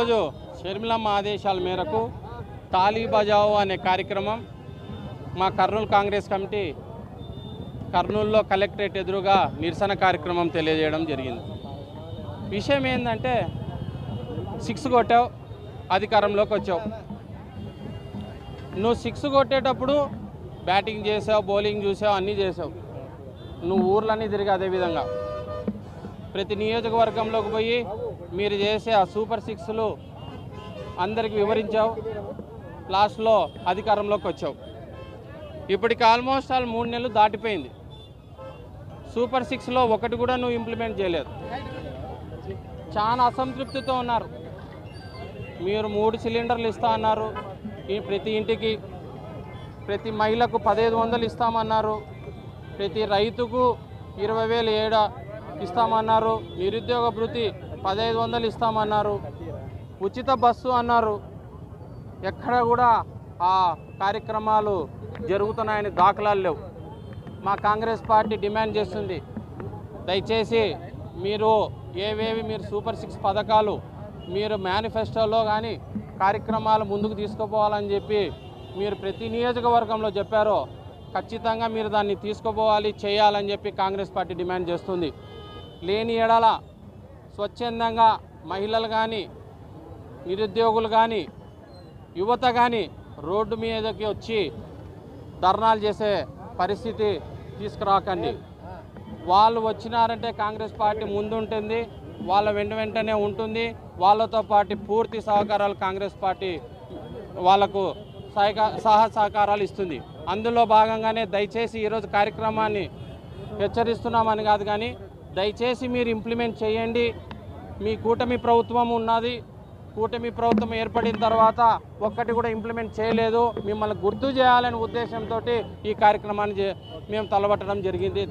ఈరోజు షర్మిలమ్మ ఆదేశాల మేరకు తాళీ బజావో అనే కార్యక్రమం మా కర్నూలు కాంగ్రెస్ కమిటీ కర్నూలులో కలెక్టరేట్ ఎదురుగా నిరసన కార్యక్రమం తెలియజేయడం జరిగింది. విషయం ఏంటంటే 6 కొట్టావు, అధికారంలోకి వచ్చావు. నువ్వు 6 కొట్టేటప్పుడు బ్యాటింగ్ చేసావు, బౌలింగ్ చూసావు, అన్నీ చేసావు. నువ్వు ఊర్లన్నీ తిరిగి అదేవిధంగా ప్రతి నియోజకవర్గంలోకి పోయి మీరు చేసే ఆ సూపర్ 6లు అందరికి వివరించావు. లాస్ట్లో అధికారంలోకి వచ్చావు. ఇప్పటికి ఆల్మోస్ట్ 3 నెలలు దాటిపోయింది. సూపర్ 6లో ఒకటి కూడా నువ్వు ఇంప్లిమెంట్ చేయలేదు. చాలా అసంతృప్తితో ఉన్నారు. మీరు 3 సిలిండర్లు ఇస్తా అన్నారు, ప్రతి ఇంటికి, ప్రతి మహిళకు 1500 ఇస్తామన్నారు, ప్రతి రైతుకు 20,000 ఏడా ఇస్తామన్నారు, నిరుద్యోగ భృతి 1500 ఇస్తామన్నారు, ఉచిత బస్సు అన్నారు. ఎక్కడ కూడా ఆ కార్యక్రమాలు జరుగుతున్నాయని దాఖలాలు లేవు. మా కాంగ్రెస్ పార్టీ డిమాండ్ చేస్తుంది, దయచేసి మీరు ఏవేవి మీరు సూపర్ 6 పథకాలు మీరు మేనిఫెస్టోలో కానీ కార్యక్రమాలు ముందుకు తీసుకుపోవాలని చెప్పి మీరు ప్రతి నియోజకవర్గంలో చెప్పారో ఖచ్చితంగా మీరు దాన్ని తీసుకుపోవాలి, చేయాలని చెప్పి కాంగ్రెస్ పార్టీ డిమాండ్ చేస్తుంది. లేని ఎడల స్వచ్ఛందంగా మహిళలు కానీ, నిరుద్యోగులు కానీ, యువత కానీ రోడ్డు మీదకి వచ్చి ధర్నాలు చేసే పరిస్థితి తీసుకురాకండి. వాళ్ళు వచ్చినారంటే కాంగ్రెస్ పార్టీ ముందుంటుంది, వాళ్ళ వెంటనే ఉంటుంది. వాళ్ళతో పాటు పూర్తి సహకారాలు కాంగ్రెస్ పార్టీ వాళ్లకు సహకారాలు ఇస్తుంది. అందులో భాగంగానే దయచేసి ఈరోజు కార్యక్రమాన్ని హెచ్చరిస్తున్నామని కాదు, కానీ దయచేసి మీరు ఇంప్లిమెంట్ చేయండి. మీ కూటమి ప్రభుత్వం ఉన్నది, కూటమి ప్రభుత్వం ఏర్పడిన తర్వాత ఒక్కటి కూడా ఇంప్లిమెంట్ చేయలేదు. మిమ్మల్ని గుర్తు చేయాలనే ఉద్దేశంతో ఈ కార్యక్రమాన్ని మేము తలబట్టడం జరిగింది.